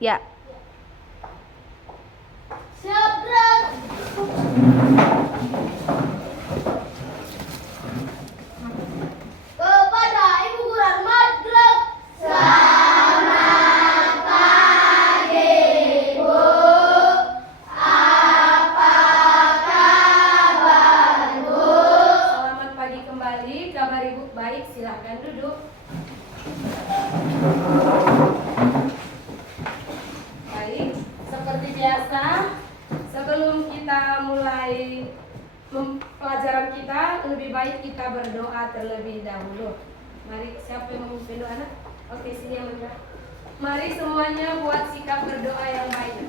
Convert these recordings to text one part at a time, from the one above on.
Ya. Siap, gerak. Kepada Ibu Guru Rahmat, gerak. Selamat pagi, Bu. Apa kabar, Bu? Selamat pagi kembali. Kabar Ibu baik, silahkan duduk. Baik, seperti biasa, sebelum kita mulai pelajaran kita, lebih baik kita berdoa terlebih dahulu. Mari, siapa yang memimpin doa, anak? Oke, sini yang berdoa. Mari semuanya buat sikap berdoa yang baik.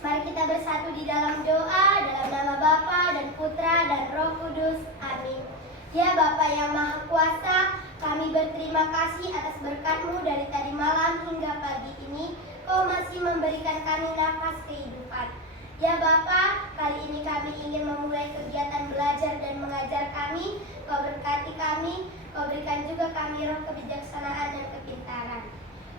Mari kita bersatu di dalam doa, dalam nama Bapa dan Putra dan Roh Kudus. Amin. Ya Bapa yang Maha Kuasa, kami berterima kasih atas berkat-Mu dari tadi malam hingga pagi ini. Kau masih memberikan kami nafas kehidupan. Ya Bapa, kali ini kami ingin memulai kegiatan belajar dan mengajar kami. Kau berkati kami, Kau berikan juga kami roh kebijaksanaan dan kepintaran.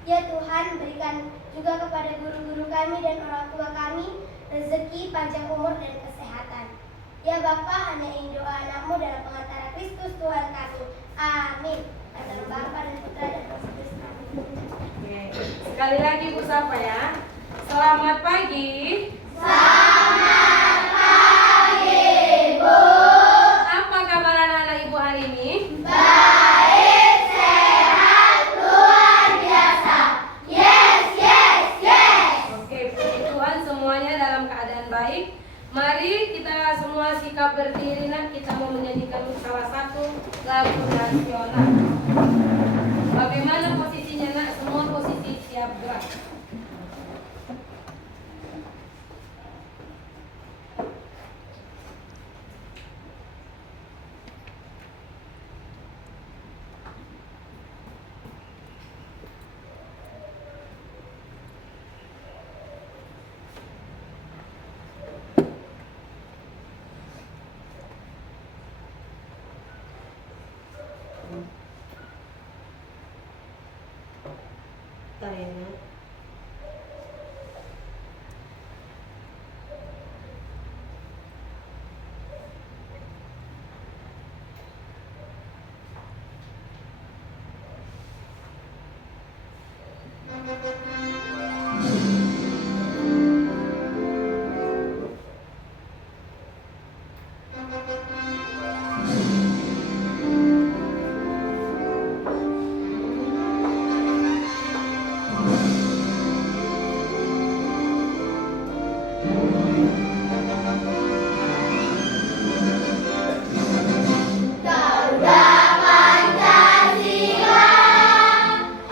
Ya Tuhan, berikan juga kepada guru-guru kami dan orang tua kami rezeki, panjang umur, dan kesehatan. Ya Bapa, hanya ingin doa anak-Mu dalam pengantara Kristus Tuhan kami. Amin. Dalam nama Bapa dan Putra dan Roh Kudus. Amin. Oke. Sekali lagi Bu sapa ya. Selamat pagi. Selamat pagi, Bu. Apa kabar anak-anak Ibu hari ini? Baik, sehat, luar biasa. Yes, yes, yes. Oke, puji Tuhan semuanya dalam keadaan baik. Mari kita semua sikap berdiri, nak. Kita mau menyanyikan salah satu lagu nasional. Bagaimana posisinya, nak? Semua posisi siap gerak. Tanya. Garuda Pancasila,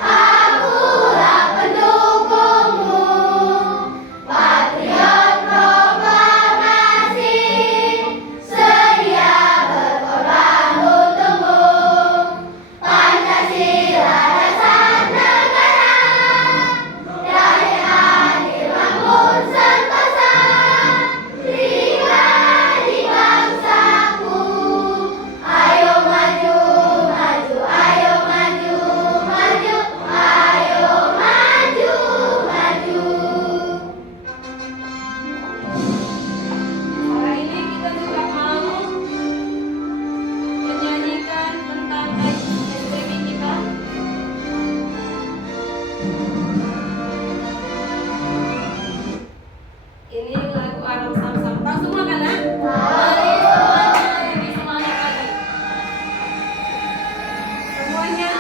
akulah pendukungmu. Patriot proklamasi, sedia berkorban untukmu. Pancasila dasar negara, rakyat hadir makmur sentosa. Terima di bangsaku. Ayo maju, maju, ayo maju, maju, ayo maju, maju. Hari ini kita juga mau menyanyikan tentang SPB kita. Ini lagu Aram Sam Sam. Tahu semua kan, nak? Mari semuanya ini semangat lagi. Semuanya.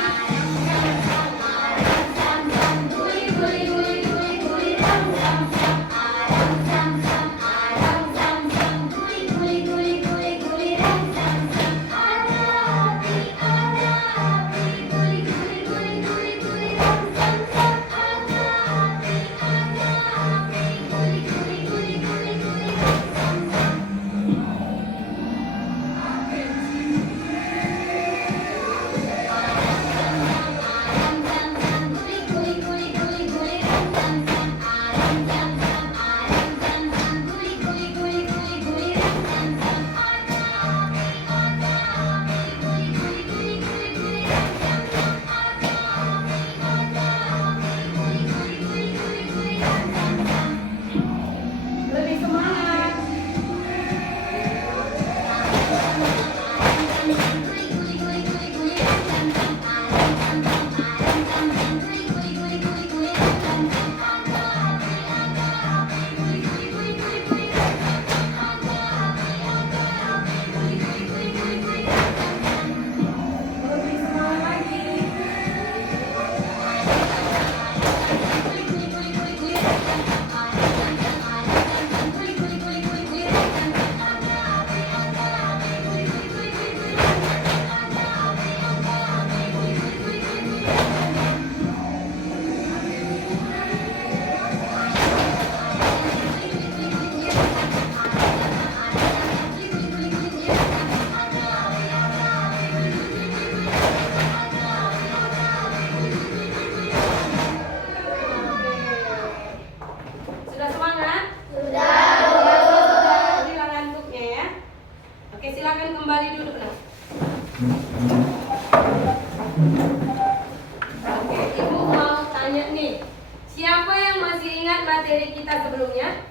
Siapa yang masih ingat materi kita sebelumnya?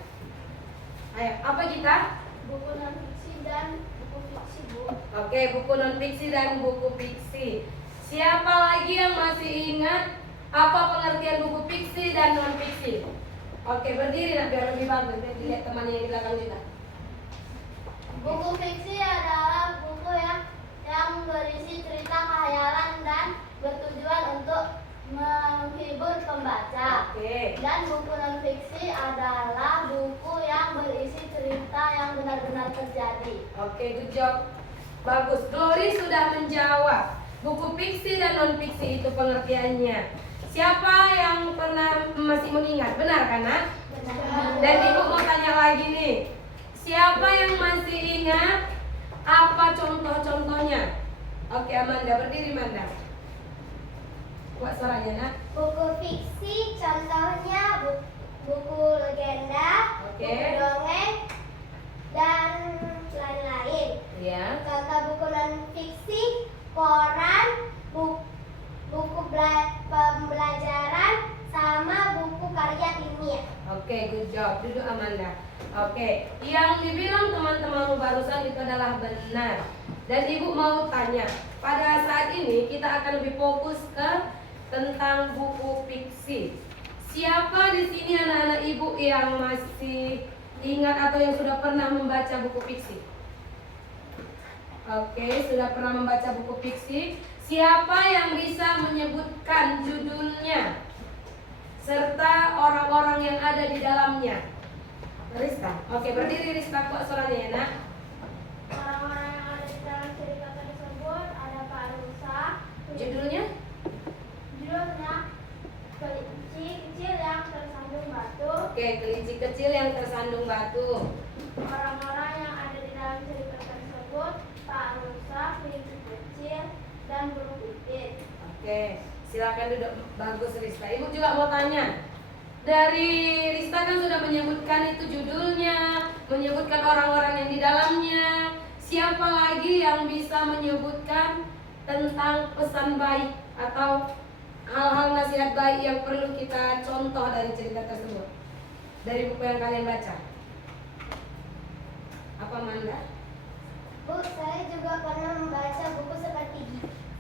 Ayo, apa kita? Buku non fiksi dan buku fiksi, Bu. Oke, buku non fiksi dan buku fiksi. Siapa lagi yang masih ingat apa pengertian buku fiksi dan non fiksi? Oke, berdiri nak biar lebih bagus. Biar dilihat teman yang di belakang kita. Buku fiksi adalah buku yang berisi cerita khayalan dan bertujuan untuk menghibur pembaca. Oke. Dan buku non fiksi adalah buku yang berisi cerita yang benar-benar terjadi. Oke, good job. Bagus. Glory sudah menjawab. Buku fiksi dan non fiksi itu pengertiannya. Siapa yang pernah masih mengingat? Benar kan, Nak? Dan Ibu mau tanya lagi nih. Siapa yang masih ingat apa contoh-contohnya? Oke, Amanda, berdiri, Amanda. Kuat suaranya, Nak. Buku fiksi contohnya buku legenda, Oke. buku dongeng, dan lain-lain. Ya. Contoh buku non fiksi, koran, buku pembelajaran, sama buku karya ilmiah. Oke, good job. Duduk, Amanda. Oke, yang dibilang teman-temanmu barusan itu adalah benar. Dan Ibu mau tanya, pada saat ini kita akan lebih fokus ke tentang buku fiksi. Siapa di sini anak-anak Ibu yang masih ingat atau yang sudah pernah membaca buku fiksi? Oke, sudah pernah membaca buku fiksi. Siapa yang bisa menyebutkan judulnya serta orang-orang yang ada di dalamnya? Rista. Oke, berdiri Rista, kuat suaranya ya, Nak. Orang-orang yang ada di dalam cerita tersebut ada Pak Rusa. Judulnya? Judulnya kelinci kecil yang tersandung batu. Oke, kelinci kecil yang tersandung batu. Orang-orang yang ada di dalam cerita tersebut Pak Rusa, kelinci kecil, dan burung pipit. Oke, silakan duduk. Bagus Rista. Ibu juga mau tanya. Dari Rista kan sudah menyebutkan itu judulnya, menyebutkan orang-orang yang di dalamnya. Siapa lagi yang bisa menyebutkan tentang pesan baik atau hal-hal nasihat baik yang perlu kita contoh dari cerita tersebut? Dari buku yang kalian baca. Apa, Manda? Bu, saya juga pernah membaca buku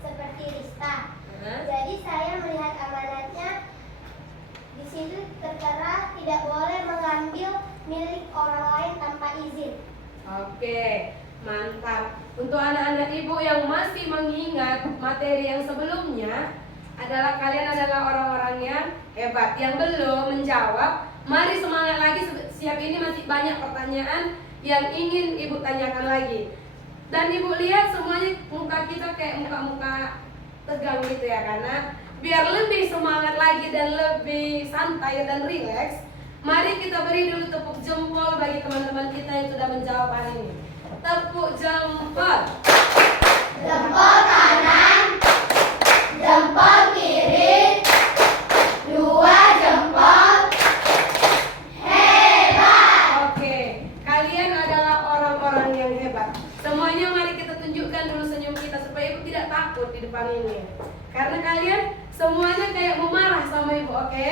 seperti Rista. Jadi saya melihat amanatnya di situ tertera tidak boleh mengambil milik orang lain tanpa izin. Oke, mantap. Untuk anak-anak Ibu yang masih mengingat materi yang sebelumnya, kalian adalah orang-orang yang hebat. Yang belum menjawab, mari semangat lagi. Siap ini masih banyak pertanyaan yang ingin Ibu tanyakan lagi. Dan Ibu lihat semuanya muka kita kayak muka-muka tegang gitu ya, karena biar lebih semangat lagi dan lebih santai dan rileks, mari kita beri dulu tepuk jempol bagi teman-teman kita yang sudah menjawab hari ini. Tepuk jempol. Jempol kanan, jempol kiri, 2 jempol. Hebat. Oke, kalian adalah orang-orang yang hebat. Semuanya mari kita tunjukkan dulu senyum kita supaya Ibu tidak takut di depan ini. Karena kalian semuanya kayak mau marah sama Ibu, oke?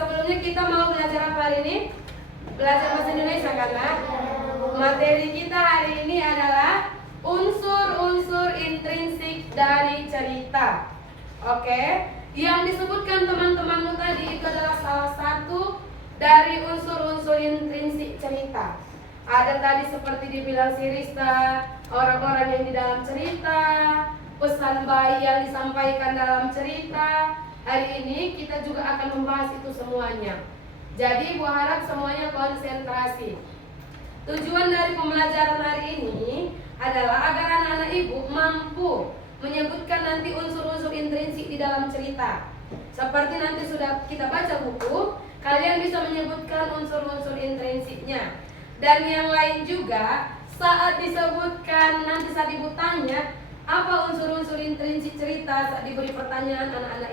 Sebelumnya kita mau belajar apa hari ini? Belajar bahasa Indonesia kan, Nak? Materi kita hari ini adalah unsur-unsur intrinsik dari cerita. Oke? Yang disebutkan teman-temanmu tadi itu adalah salah satu dari unsur-unsur intrinsik cerita. Ada tadi seperti dibilang si Rista, orang-orang yang di dalam cerita, pesan baik yang disampaikan dalam cerita. Hari ini kita juga akan membahas itu semuanya. Jadi Ibu harap semuanya konsentrasi. Tujuan dari pembelajaran hari ini adalah agar anak-anak Ibu mampu menyebutkan nanti unsur-unsur intrinsik di dalam cerita. Seperti nanti sudah kita baca buku, kalian bisa menyebutkan unsur-unsur intrinsiknya. Dan yang lain juga, saat disebutkan, nanti saat Ibu tanya apa unsur-unsur intrinsik cerita, saat diberi pertanyaan anak-anak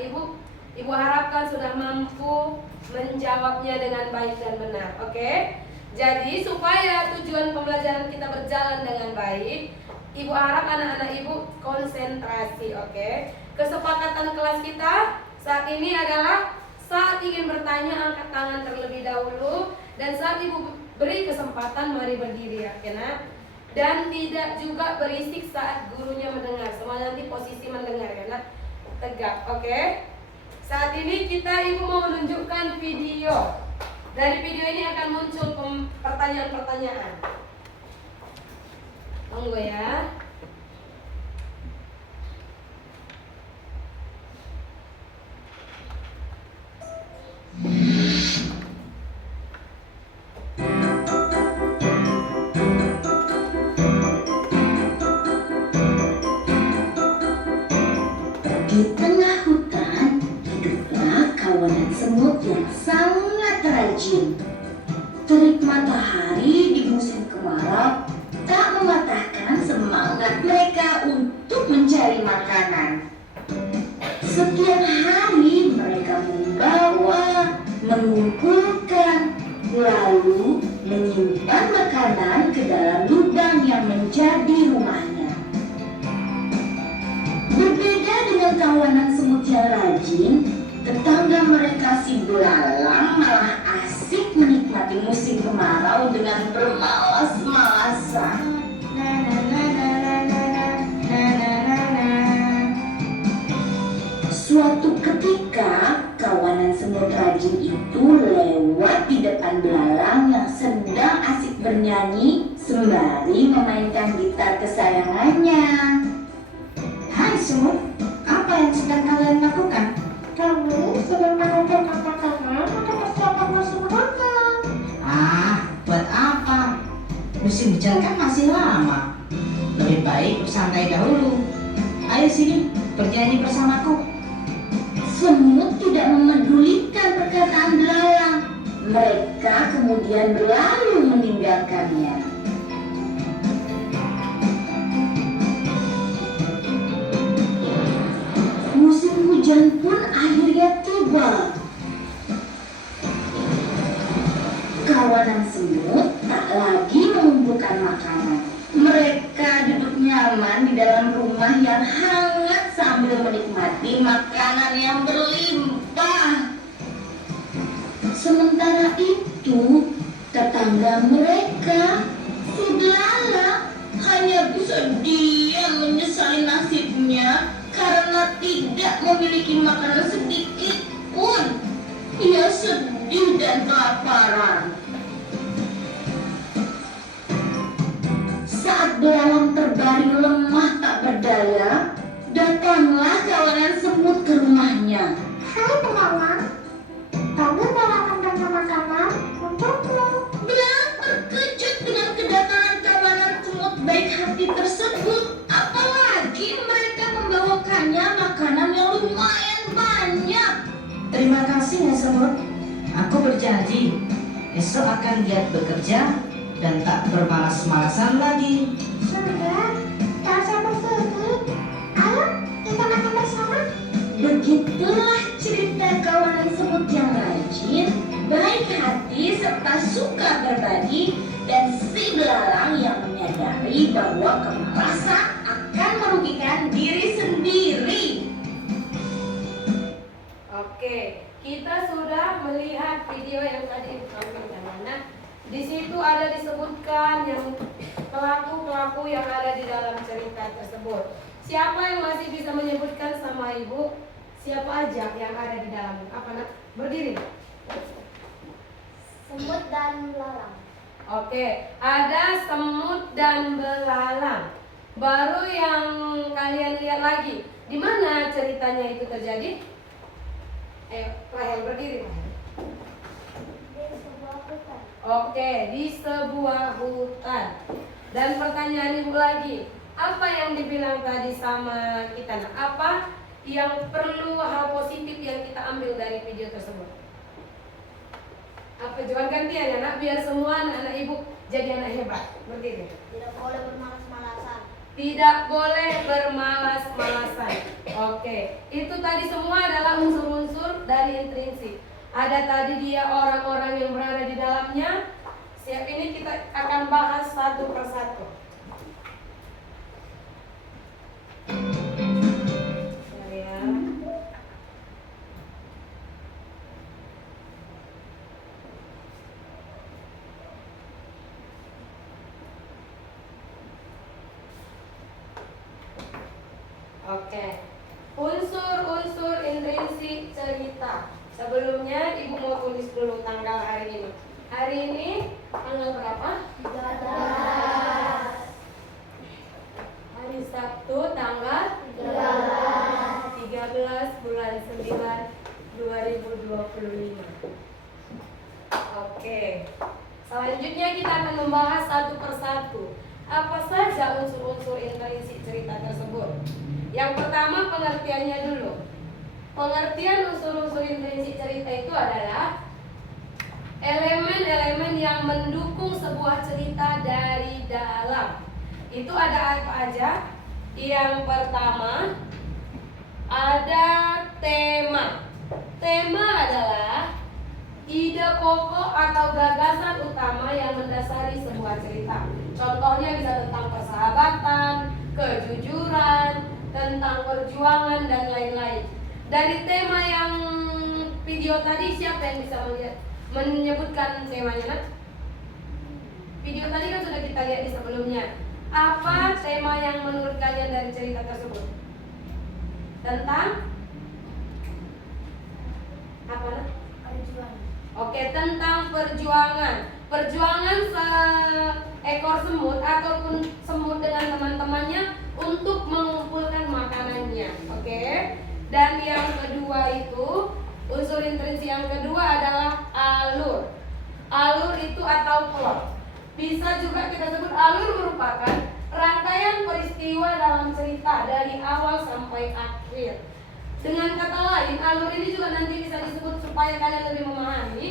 Ibu harapkan sudah mampu menjawabnya dengan baik dan benar. Oke? Jadi supaya tujuan pembelajaran kita berjalan dengan baik, Ibu harap anak-anak Ibu konsentrasi. Oke? Kesepakatan kelas kita saat ini adalah Saat ingin bertanya, angkat tangan terlebih dahulu. Dan saat ibu beri kesempatan, mari berdiri ya, Kena. Dan tidak juga berisik saat gurunya mendengar. Semua nanti posisi mendengar ya, nak. Tegak, oke? Saat ini ibu mau menunjukkan video. Dari video ini akan muncul pertanyaan-pertanyaan. Tunggu ya. Di tengah hutan, hiduplah kawanan semut yang sangat rajin. Terik matahari di musim kemarau tak mematahkan semangat mereka untuk mencari makanan. Setiap hari mereka membawa, mengumpulkan, lalu menyimpan makanan ke dalam lubang yang menjadi rumahnya. Berbeda dengan kawanan semut yang rajin, tetangga mereka si belalang malah asik menikmati musim kemarau dengan bermalas-malasan. Suatu ketika, kawanan semut rajin itu lewat di depan belalang yang sedang asik bernyanyi sembari memainkan gitar kesayangannya. Hai semut, apa yang sedang kalian lakukan? Kami sedang mengumpulkan makanan untuk persiapan musim hujan. Buat apa? Musim hujan kan masih lama. Lebih baik bersantai dahulu. Ayo sini, bernyanyi bersamaku. Semut tidak memedulikan perkataan belalang. Mereka kemudian berlalu meninggalkannya. Musim hujan pun akhirnya tiba. Kawanan semut tak lagi mengumpulkan makanan. Mereka duduk nyaman di dalam rumah yang hangat sambil menikmati makanan yang berlimpah. Sementara itu, tetangga mereka, si belalang, hanya bisa diam menyesali nasibnya karena tidak memiliki makanan sedikit pun. Ia sedih dan kelaparan. Saat belalang terbaring lemah tak berdaya, datanglah kawanan semut ke rumahnya. Hai belalang, kami telah membawa makanan untukmu. Belalang terkejut dengan kedatangan kawanan semut baik hati tersebut. Apalagi mereka membawakannya makanan yang lumayan banyak. Terima kasih ya semut. Aku berjanji, esok akan giat bekerja dan tak bermalas-malasan lagi. Sudah, tak usah bersedih. Ayo, kita makan bersama. Begitulah cerita kawanan semut yang rajin, baik hati serta suka berbagi, dan si belalang yang menyadari bahwa kemalasan akan merugikan diri sendiri. Oke, kita sudah melihat video yang tadi ditampilkan. Nah, di situ ada disebutkan yang pelaku-pelaku yang ada di dalam cerita tersebut. Siapa yang masih bisa menyebutkan sama ibu? Siapa aja yang ada di dalam? Apa nak? Berdiri. Semut dan belalang. Oke, ada semut dan belalang. Baru yang kalian lihat lagi. Di mana ceritanya itu terjadi? Rahel berdiri. Rahel. Di sebuah hutan. Oke, di sebuah hutan. Dan pertanyaan ibu lagi, apa yang dibilang tadi sama kita? Nah, apa yang perlu hal positif yang kita ambil dari video tersebut? Apa jawaban gantian ya nak, biar semua anak-anak ibu jadi anak hebat. Berdiri. Tidak boleh bermalas-malasan. Tidak boleh bermalas-malasan. Oke, itu tadi semua adalah unsur-unsur dari intrinsik. Ada tadi dia orang-orang yang berada di dalamnya. Siap, ini kita akan bahas satu persatu. Ya. Oke. Unsur-unsur intrinsik cerita. Sebelumnya Ibu mau tulis dulu tanggal hari ini. Hari ini tanggal berapa? 13. Hari Sabtu tanggal 13 bulan 9 2025. Oke. Selanjutnya kita akan membahas satu persatu. Apa saja unsur-unsur intrinsik cerita tersebut? Yang pertama pengertiannya dulu. Pengertian unsur-unsur intrinsik cerita itu adalah elemen-elemen yang mendukung sebuah cerita dari dalam. Itu ada apa aja? Yang pertama ada tema. Tema adalah ide pokok atau gagasan utama yang mendasari sebuah cerita. Contohnya bisa tentang persahabatan, kejujuran, tentang perjuangan dan lain-lain. Dari tema yang video tadi, siapa yang bisa menyebutkan temanya? Nak? Video tadi kan sudah kita lihat di sebelumnya. Apa tema yang menurut kalian dari cerita tersebut? Tentang apa? Nak? Perjuangan. Oke, tentang perjuangan. Perjuangan seekor semut ataupun semut dengan teman-temannya untuk mengumpulkan makanannya. Oke. Dan yang kedua itu, unsur intrinsik yang kedua adalah alur. Alur itu atau plot. Bisa juga kita sebut alur merupakan rangkaian peristiwa dalam cerita dari awal sampai akhir. Dengan kata lain, alur ini juga nanti bisa disebut supaya kalian lebih memahami.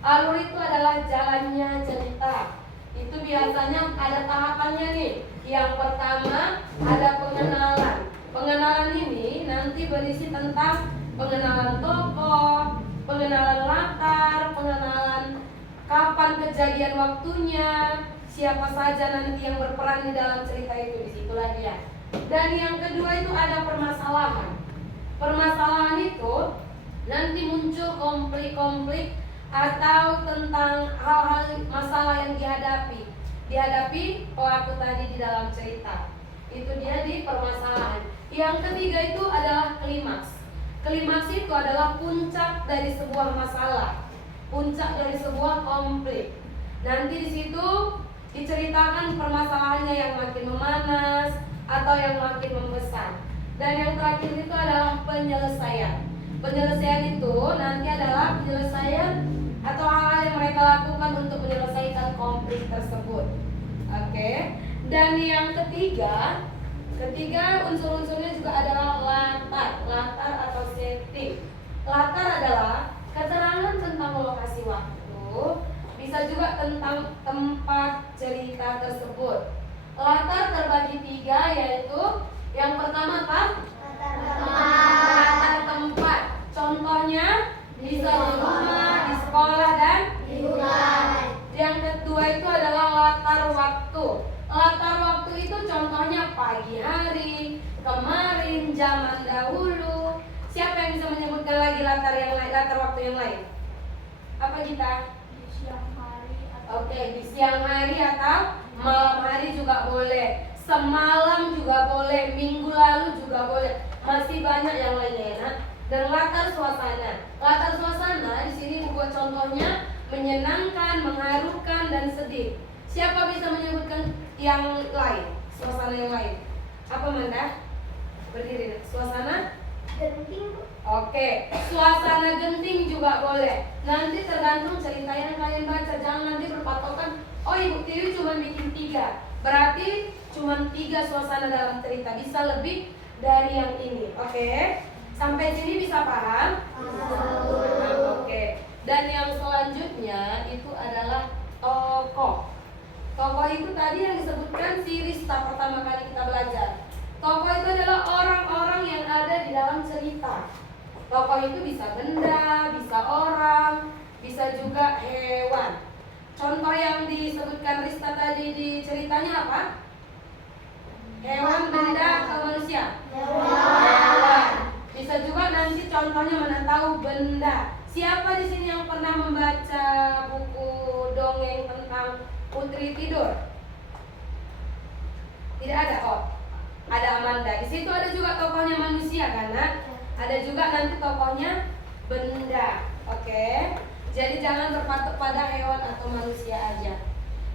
Alur itu adalah jalannya cerita. Itu biasanya ada tahapannya nih. Yang pertama ada pengenalan. Pengenalan ini nanti berisi tentang pengenalan tokoh, pengenalan latar, pengenalan kapan kejadian waktunya, siapa saja nanti yang berperan di dalam cerita itu, disitulah dia. Dan yang kedua itu ada permasalahan. Permasalahan itu nanti muncul konflik-konflik atau tentang hal-hal masalah yang dihadapi pelaku tadi di dalam cerita. Itu dia di permasalahan. Yang ketiga itu adalah klimaks. Klimaks itu adalah puncak dari sebuah masalah, puncak dari sebuah konflik. Nanti di situ diceritakan permasalahannya yang makin memanas atau yang makin membesar. Dan yang terakhir itu adalah penyelesaian. Penyelesaian itu nanti adalah penyelesaian atau hal-hal yang mereka lakukan untuk menyelesaikan konflik tersebut. Oke. Dan yang ketiga unsur-unsurnya juga adalah latar atau setting. Latar adalah keterangan tentang lokasi waktu, bisa juga tentang tempat cerita tersebut. Latar terbagi 3, yaitu yang pertama apa? Latar tempat. Contohnya bisa di rumah, di sekolah, dan Liburan. yang kedua itu adalah latar waktu. Latar waktu itu contohnya pagi hari, kemarin, zaman dahulu. Siapa yang bisa menyebutkan lagi latar waktu yang lain? Apa kita? Di siang hari atau Oke, di siang hari atau malam hari juga boleh. Semalam juga boleh, minggu lalu juga boleh. Masih banyak yang lainnya ya, Nak. Dan latar suasana. Latar suasana di sini buat contohnya menyenangkan, mengharukan, dan sedih. Siapa bisa menyebutkan yang lain? Suasana yang lain. Apa Manda? Berdiri. Nak. Suasana? genting. Oke, suasana genting juga boleh. Nanti tergantung cerita yang kalian baca. Jangan nanti berpatokan, oh Ibu Tiwi cuma bikin 3. Berarti cuma 3 suasana dalam cerita. Bisa lebih dari yang ini. Oke, sampai sini bisa paham? Oke. Dan yang selanjutnya itu adalah tokoh. Tokoh itu tadi yang disebutkan si Rista pertama kali kita belajar. Tokoh itu adalah orang-orang yang ada di dalam cerita. Tokoh itu bisa benda, bisa orang, bisa juga hewan. Contoh yang disebutkan Rista tadi di ceritanya apa? Hewan, benda, atau manusia? Hewan. Bisa juga nanti contohnya mana tahu benda. Siapa di sini yang pernah membaca buku dongeng tentang Putri Tidur? Tidak ada kok. ada Amanda. Di situ ada juga tokohnya manusia kan, Nak? Ada juga nanti tokohnya benda. Oke. Jadi jangan terpatok pada hewan atau manusia aja.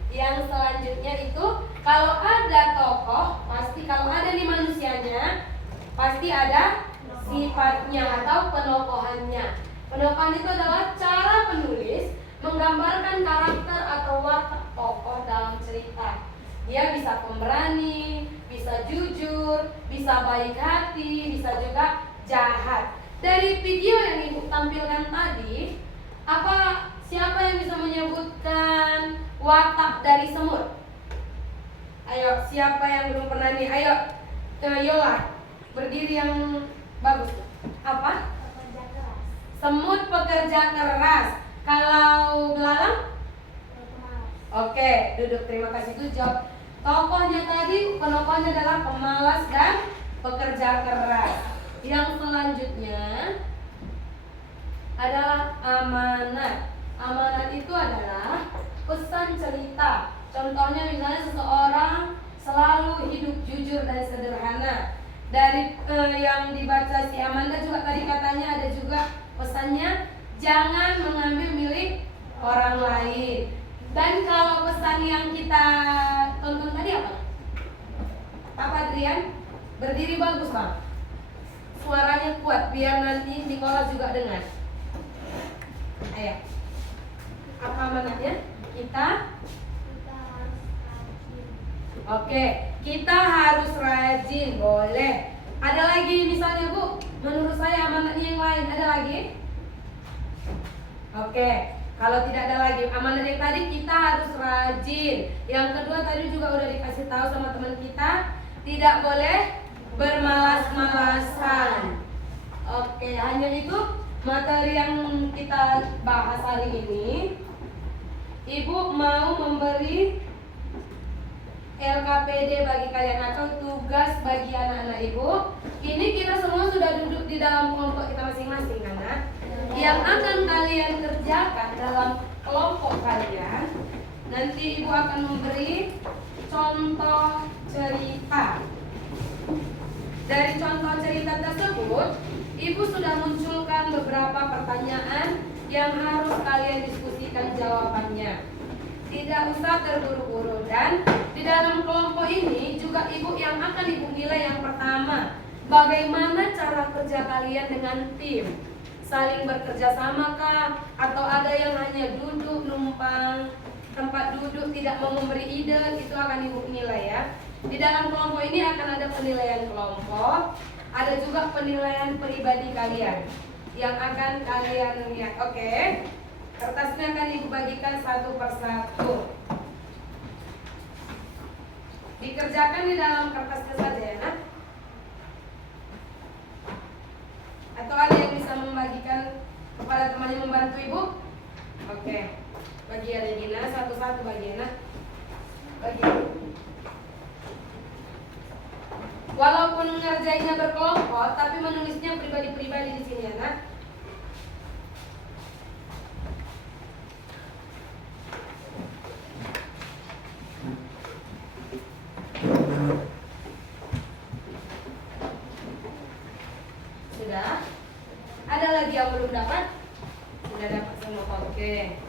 Yang selanjutnya itu kalau ada tokoh, pasti kalau ada nih manusianya, pasti ada sifatnya atau penokohannya. Penokohan itu adalah cara penulis menggambarkan karakter atau watak tokoh dalam cerita. Dia bisa pemberani, bisa jujur, bisa baik hati, bisa juga jahat. Dari video yang Ibu tampilkan tadi, siapa yang bisa menyebutkan watak dari semut? Ayo, siapa yang belum pernah nih? Ayo, Yola, berdiri yang bagus. Apa? Pekerja keras. Semut pekerja keras. Kalau belalang? Pemalas. Oke, duduk. Terima kasih itu jawab. Tokohnya tadi, penokohnya adalah pemalas dan pekerja keras. Yang selanjutnya adalah amanat. Amanat itu adalah pesan cerita. Contohnya misalnya seseorang selalu hidup jujur dan sederhana. Dari yang dibaca si Amanda juga tadi katanya ada juga pesannya jangan mengambil milik orang lain. Dan kalau pesan yang kita tonton tadi apa? Apa Adrian? Berdiri bagus Bang. Suaranya kuat biar nanti Nicola juga dengar. Ayo. Apa amanatnya? Kita harus rajin. Oke, kita harus rajin, boleh. Ada lagi misalnya Bu, menurut saya amanatnya yang lain, ada lagi? Oke, kalau tidak ada lagi, amanat yang tadi kita harus rajin. Yang kedua tadi juga udah dikasih tahu sama teman kita, tidak boleh bermalas-malasan. Oke, hanya itu materi yang kita bahas hari ini. Ibu mau memberi LKPD bagi kalian atau tugas bagi anak-anak Ibu. Ini kita semua sudah duduk di dalam kelompok kita masing-masing kan, Nak? Yang akan kalian kerjakan dalam kelompok kalian, nanti Ibu akan memberi contoh cerita. Dari contoh cerita tersebut, Ibu sudah munculkan beberapa pertanyaan yang harus kalian diskusikan jawabannya. Tidak usah terburu-buru. Dan di dalam kelompok ini juga Ibu yang akan Ibu nilai yang pertama, bagaimana cara kerja kalian dengan tim. Saling bekerja sama kah? Atau ada yang hanya duduk numpang tempat duduk tidak mau memberi ide, itu akan Ibu nilai ya. Di dalam kelompok ini akan ada penilaian kelompok, ada juga penilaian pribadi kalian yang akan kalian lihat. Oke. Kertasnya akan Ibu bagikan satu persatu. Dikerjakan di dalam kertasnya saja ya, Nak. Atau ada yang bisa membagikan kepada temannya membantu Ibu? Oke. Bagi Regina satu-satu bagi Nak. Bagi. Walaupun ngerjainnya berkelompok, tapi menulisnya pribadi-pribadi di sini ya, Nak. Sudah? Ada lagi yang belum dapat? Sudah dapat semua. Oke.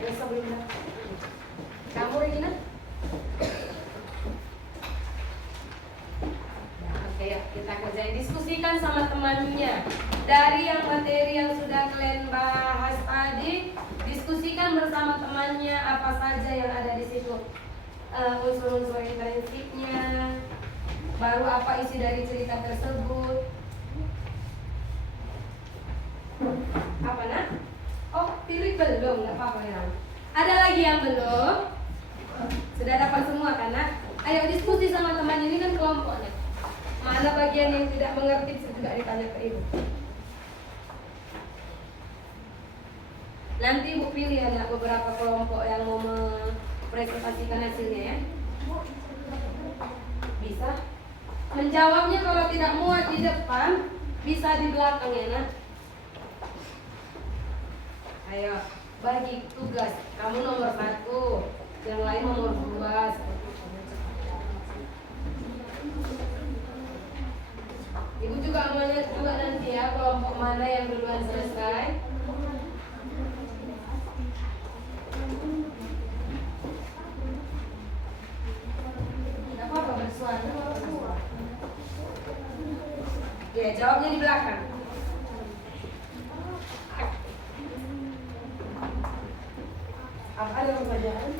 Yang sebelum dapat. Kamu Regina? Oke, yuk kita kerjain. Diskusikan sama temannya. Dari yang materi yang sudah kalian bahas tadi, diskusikan bersama temannya apa saja yang ada di situ. Unsur-unsur intrinsipnya, baru apa isi dari cerita tersebut. Apa Nak? Oh, pilih belum, nggak apa-apa ya. Ada lagi yang belum? Sudah dapat semua kan Nak? Ayo diskusi sama temannya, ini kan kelompoknya. Mana bagian yang tidak mengerti bisa juga ditanya ke Ibu. Nanti Ibu pilih ada beberapa kelompok yang mau mempresentasikan hasilnya ya. Bisa. Menjawabnya kalau tidak muat di depan, bisa di belakang ya Nak. Ayo, bagi tugas. Kamu nomor 1, yang lain nomor 2. Ibu juga mau lihat juga nanti ya kelompok mana yang duluan selesai. Tidak apa-apa bersuara. Ya, jawabnya di belakang. Apa ada pertanyaan?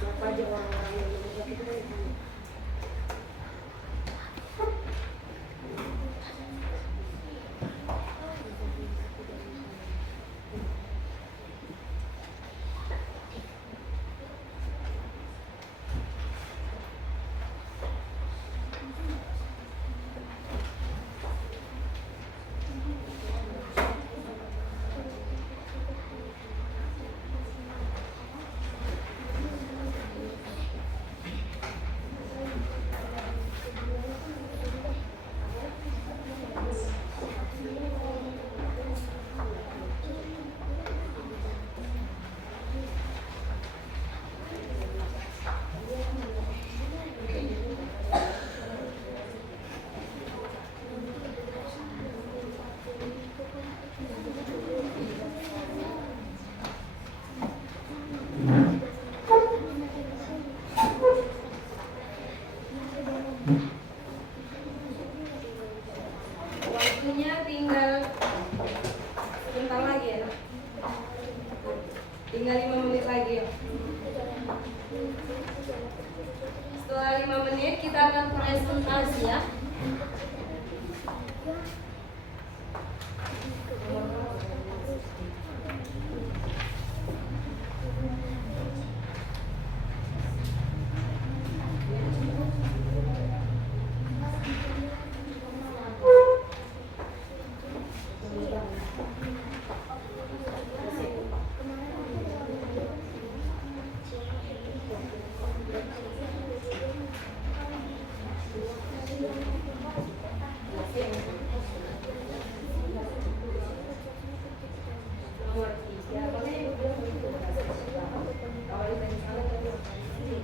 Siapa aja orang-orang yang Waktunya tinggal sebentar lagi ya. Tinggal 5 menit lagi ya. Setelah 5 menit kita akan presentasi ya. Nomor 3. Boleh Ibu bilang begitu? Awalnya dari sana ke sini.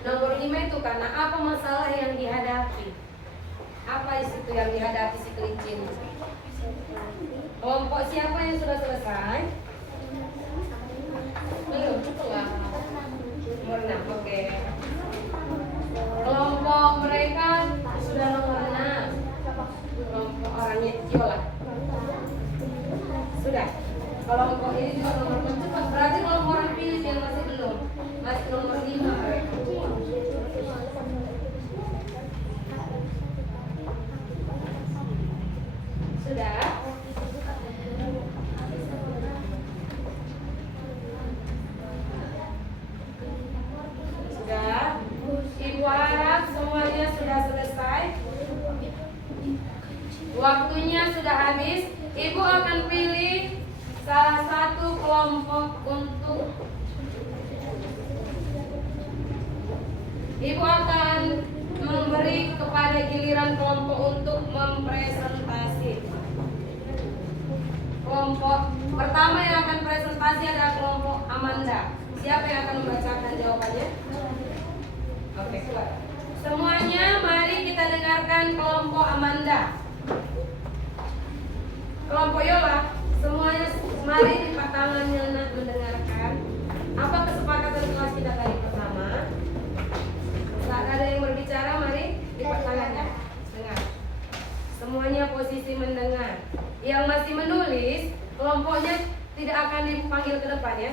Nomor 5 itu karena apa masalah yang dihadapi? Apa itu yang dihadapi si kelinci ini? Kelompok siapa yang sudah selesai? Belum, wah. Nomor 6, oke. Kelompok mereka sudah nomor 6. Kelompok orangnya Yola. Sudah. Kelompok ini juga nomor 6. Cepat, berarti kelompok orang pilih yang masih belum. Masih nomor 5 mereka. Sudah. Sudah. Ibu harap semuanya sudah selesai. Waktunya sudah habis. Ibu akan pilih salah satu kelompok untuk Ibu akan memberi kepada giliran kelompok untuk mempresentasi. Kelompok pertama yang akan presentasi adalah kelompok Amanda. Siapa yang akan membacakan jawabannya? Oke, keluar. Semuanya mari kita dengarkan kelompok Amanda. Kelompok Yola, semuanya mari lipat tangannya mendengarkan. Apa kesepakatan kelas kita tadi pertama? Saat ada yang berbicara, mari lipat tangannya. Dengar. Semuanya posisi mendengar. Yang masih menulis, kelompoknya tidak akan dipanggil ke depan ya.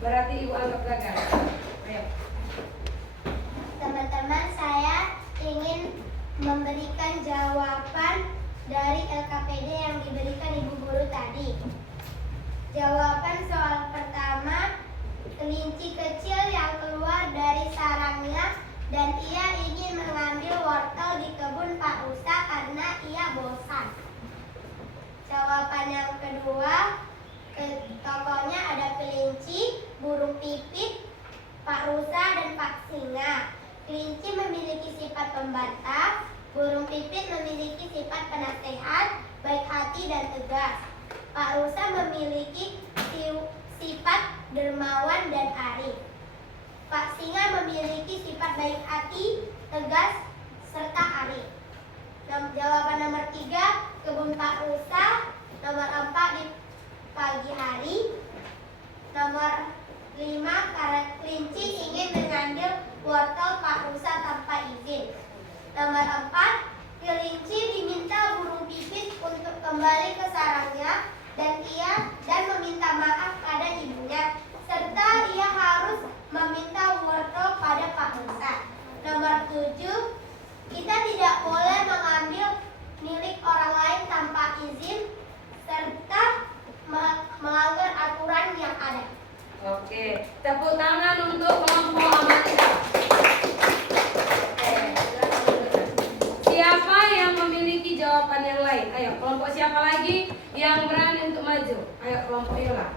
Berarti ibu anggap gagal. Ayo. Teman-teman, saya ingin memberikan jawaban dari LKPD yang diberikan ibu guru tadi. Jawaban soal pertama, kelinci kecil yang keluar dari sarangnya dan ia ingin mengambil wortel di kebun Pak Rusa karena ia bosan. Jawaban yang kedua, tokohnya ada kelinci, burung pipit, Pak Rusa dan Pak Singa. Kelinci memiliki sifat pembantah, burung pipit memiliki sifat penasehat, baik hati dan tegas. Pak Rusa memiliki sifat dermawan dan arif. Pak Singa memiliki sifat baik hati, tegas, serta arif. Jawaban nomor 3, kebun Pak Rusa. Nomor 4, di pagi hari. Nomor 5, karena kelinci ingin mengambil wortel Pak Rusa tanpa izin. Nomor 4, kelinci diminta burung pipit untuk kembali ke sarangnya dan meminta maaf pada ibunya, serta ia harus meminta wortel pada Pak Rusa. Nomor 7, Kita tidak boleh mengambil milik orang lain tanpa izin serta melanggar aturan yang ada. Oke, tepuk tangan untuk kelompok Amalia. Siapa yang memiliki jawaban yang lain? Ayo, kelompok siapa lagi yang berani untuk maju? Ayo, kelompok Yola.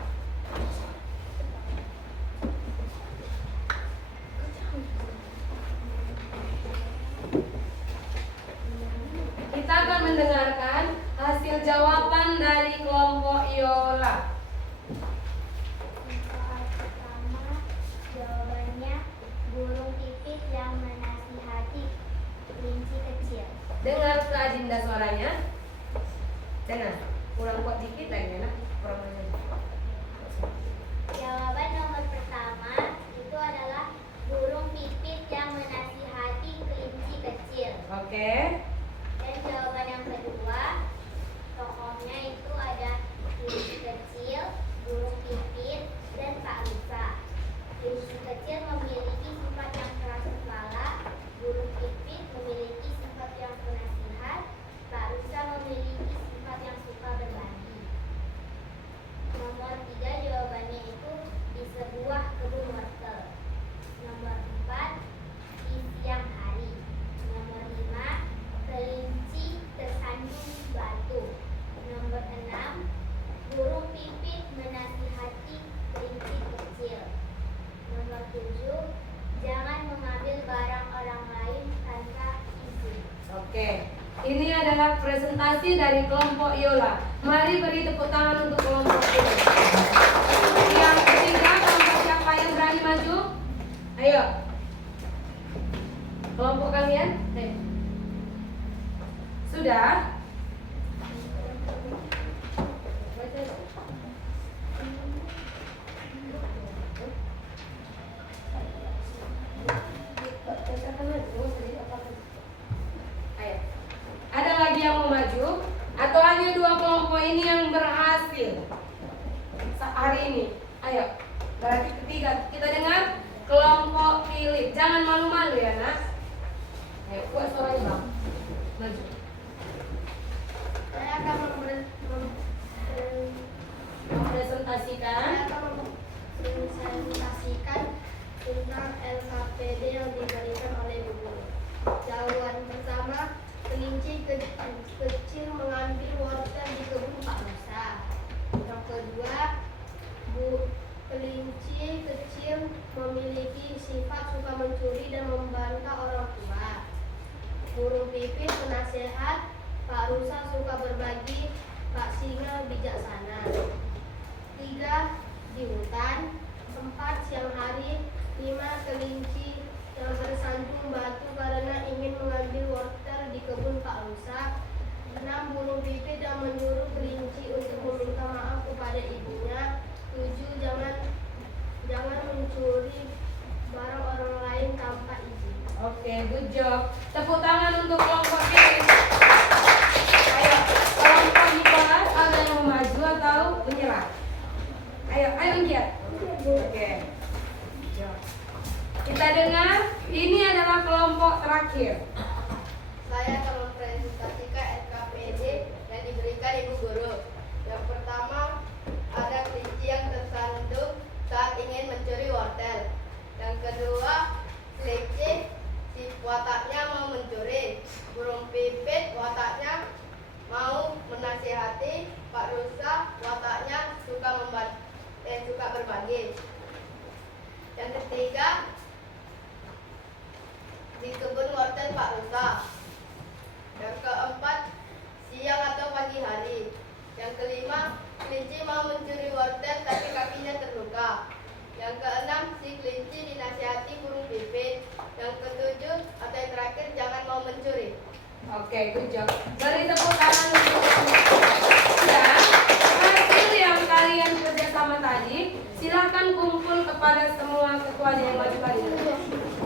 Kita akan mendengarkan hasil jawaban dari kelompok Yola. Pertama, jawabannya burung pipit yang menasihati kelinci kecil. Dengar Kak Adinda suaranya. Dengar. Kurang kuat dikit lagi ya, kurang lagi. Jawaban nomor pertama itu adalah burung pipit yang menasihati kelinci kecil. Oke. Dan jawaban yang kedua, tokohnya itu ada kelinci kecil, burung pipit, dan Pak Rusa. Kelinci kecil memiliki sifat yang keras kepala, burung pipit memiliki sifat yang penasihat, Pak Rusa memiliki sifat yang suka berbagi. Nomor 3 jawabannya itu di sebuah kebun wortel. Nomor 4 di siang hari. Nomor 5 kelinci tersandung batu. Nomor 6 burung pipit menasihati kelinci kecil. Nomor 7 jangan mengambil barang orang lain tanpa izin. Oke. Ini adalah presentasi dari kelompok Yola. Mari beri tepuk tangan untuk kelompok Yola. Yang ketiga, kelompok siapa yang berani maju? Ayo. Kelompok kalian? Ayo. Sudah? Ayo. Ada lagi yang mau maju? Atau hanya 2 kelompok ini yang berhasil hari ini? Ayo. Berarti ketiga kita dengar kelompok Philip. Jangan malu-malu ya nak. Ayo, buat suaranya bang. Maju. Saya akan Mempresentasikan mempresentasikan tentang LKPD yang diberikan oleh Bu Guru. Jawaban pertama, kelinci kecil mengambil wortel di kebun Pak Musa. Yang kedua, kelinci kecil memiliki sifat suka mencuri dan membantah orang tua. Burung pipit penasehat, Pak Rusa suka berbagi, Pak Singa bijaksana. 3 di hutan. 4 siang hari. 5 kelinci yang bersandung batu karena ingin mengambil wortel di kebun Pak Rusa. 6 burung pipit yang menyuruh kelinci untuk meminta maaf kepada ibunya. 7 jangan mencuri barang orang lain tanpa izin. Oke, good job. Tepuk tangan untuk kelompok ini. Ayo, kelompok Nicholas ada yang mau maju atau menyerah? Ayo Ingiat. Oke. Kita dengar, ini adalah kelompok terakhir. Saya akan mempresentasikan LKPD yang diberikan Ibu Guru. Yang pertama, ada kelinci yang tersandung saat ingin mencuri wortel. Yang kedua, kelinci si wataknya mau mencuri. Burung pipit wataknya mau menasihati. Pak Rusa wataknya suka berbagi. Yang ketiga, di kebun wortel Pak Rusa. Yang keempat, siang atau pagi hari. Yang kelima, kelinci mau mencuri wortel tapi kakinya terluka. Yang keenam, si kelinci dinasihati burung pipit. Yang ketujuh atau yang terakhir, jangan mau mencuri. Oke, good job. Beri tepuk tangan untuk dan hasil yang kalian kerjasama tadi. Silahkan kumpul kepada semua ketuanya yang maju tadi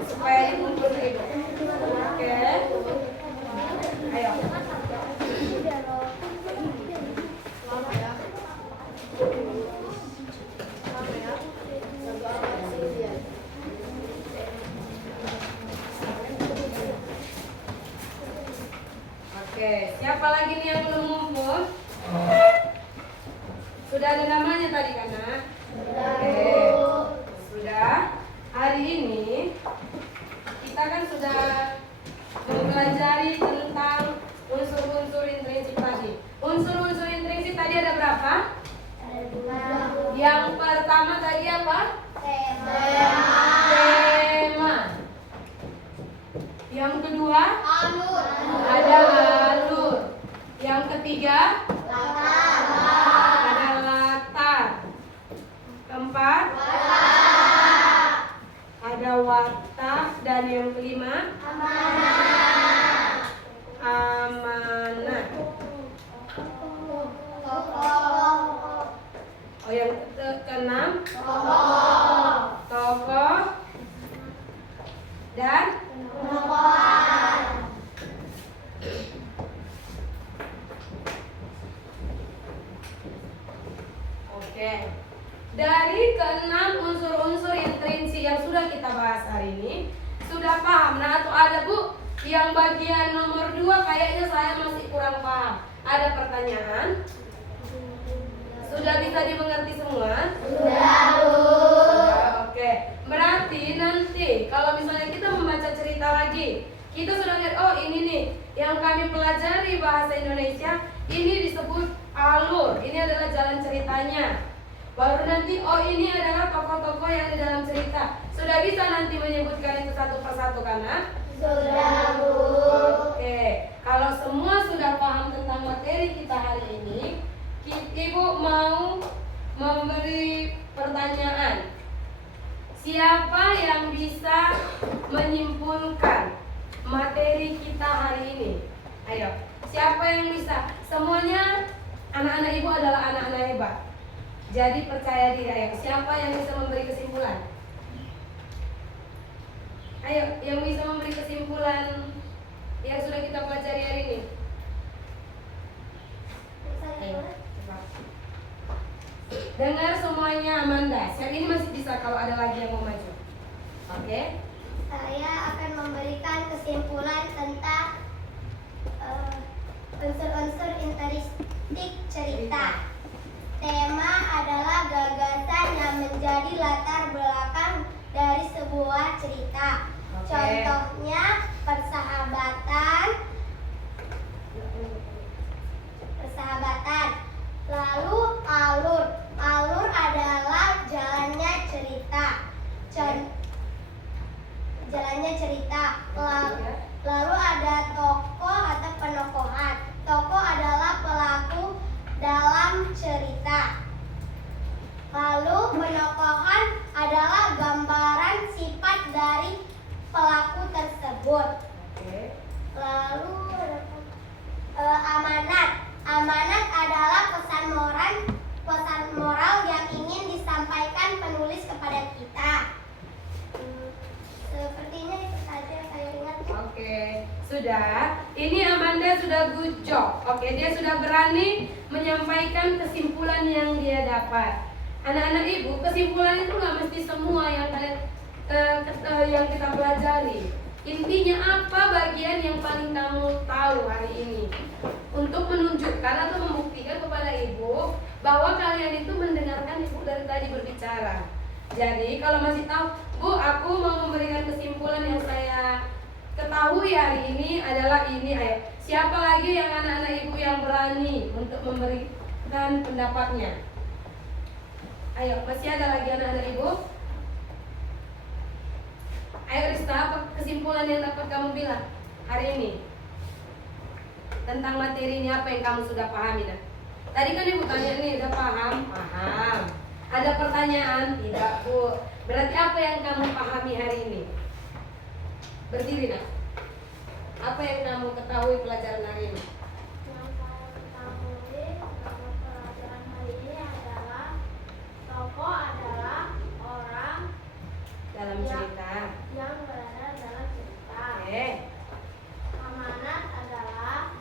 supaya dikumpul ke ibu. Oke. Ayo. Oke, siapa lagi nih yang belum ngumpul? Sudah ada namanya tadi kan, Nak? Oke, sudah. Hari ini kita kan sudah mempelajari tentang unsur-unsur intrinsik tadi. Unsur-unsur intrinsik tadi ada berapa? Ada 2. Yang pertama tadi apa? Tema. Tema. Yang kedua? Alur. Ada alur. Yang ketiga? Latar. Ada latar. Keempat? Ada watak. Dan yang kelima? Amanah. Amanah. Tokoh. Oh, yang keenam? Tokoh. Tokoh. Dan Penokohan. oke. Dari keenam unsur-unsur intrinsik yang sudah kita bahas hari ini, sudah paham? Nah, atau ada Bu yang bagian nomor 2 kayaknya saya masih kurang paham. Ada pertanyaan? Sudah bisa dimengerti semua? Sudah, Bu. Sudah, oke. Berarti nanti kalau misalnya kita membaca cerita lagi, kita sudah lihat, oh ini nih yang kami pelajari bahasa Indonesia, ini disebut alur, ini adalah jalan ceritanya. Baru nanti, oh ini adalah tokoh-tokoh yang di dalam cerita. Sudah bisa nanti menyebutkan itu satu persatu kan, Nak? Sudah, Bu. Oke, kalau semua sudah paham tentang materi kita hari ini, Ibu mau memberi pertanyaan. Siapa yang bisa menyimpulkan materi kita hari ini? Ayo, siapa yang bisa? Semuanya anak-anak Ibu adalah anak-anak hebat. Jadi percaya diri. Ayo, siapa yang bisa memberi kesimpulan? Ayo, yang bisa memberi kesimpulan yang sudah kita pelajari hari ini. Ayo, coba. Dengar semuanya Amanda. Yang ini masih bisa kalau ada lagi yang mau maju. Oke? Saya akan memberikan kesimpulan tentang unsur-unsur intrinsik cerita. Tema adalah gagasan yang menjadi latar belakang dari sebuah cerita. Oke. Contohnya persahabatan. Lalu alur. Alur adalah jalannya cerita. Jalannya cerita. Lalu ada tokoh atau penokohan. Tokoh adalah pelaku dalam cerita. Lalu penokohan adalah gambaran sifat dari pelaku tersebut. Oke. Lalu amanat. Amanat adalah pesan moral yang ingin disampaikan penulis kepada kita. Sepertinya itu saja saya ingat. Oke, sudah. Ini Amanda sudah good job. Oke, dia sudah berani menyampaikan kesimpulan yang dia dapat. Anak-anak Ibu, kesimpulan itu nggak mesti semua yang kalian yang kita pelajari. Intinya apa bagian yang paling kamu tahu hari ini? Untuk menunjukkan atau membuktikan kepada Ibu bahwa kalian itu mendengarkan Ibu dari tadi berbicara. Jadi kalau masih tahu, Bu, aku mau memberikan kesimpulan yang saya ketahui hari ini adalah ini. Ayo, siapa lagi yang anak-anak Ibu yang berani untuk memberikan pendapatnya? Ayo, masih ada lagi anak-anak Ibu? Ayo Rista, apa kesimpulan yang dapat kamu bilang hari ini? Tentang materinya apa yang kamu sudah pahami dah? Tadi kan Ibu tanya nih, udah paham? Paham. Ada pertanyaan? Tidak, Bu. Berarti apa yang kamu pahami hari ini? Berdiri nak. Apa yang kamu ketahui pelajaran hari ini? Yang saya ketahui dalam pelajaran hari ini adalah tokoh adalah orang Dalam cerita. yang berada dalam cerita. Oke. Amanat adalah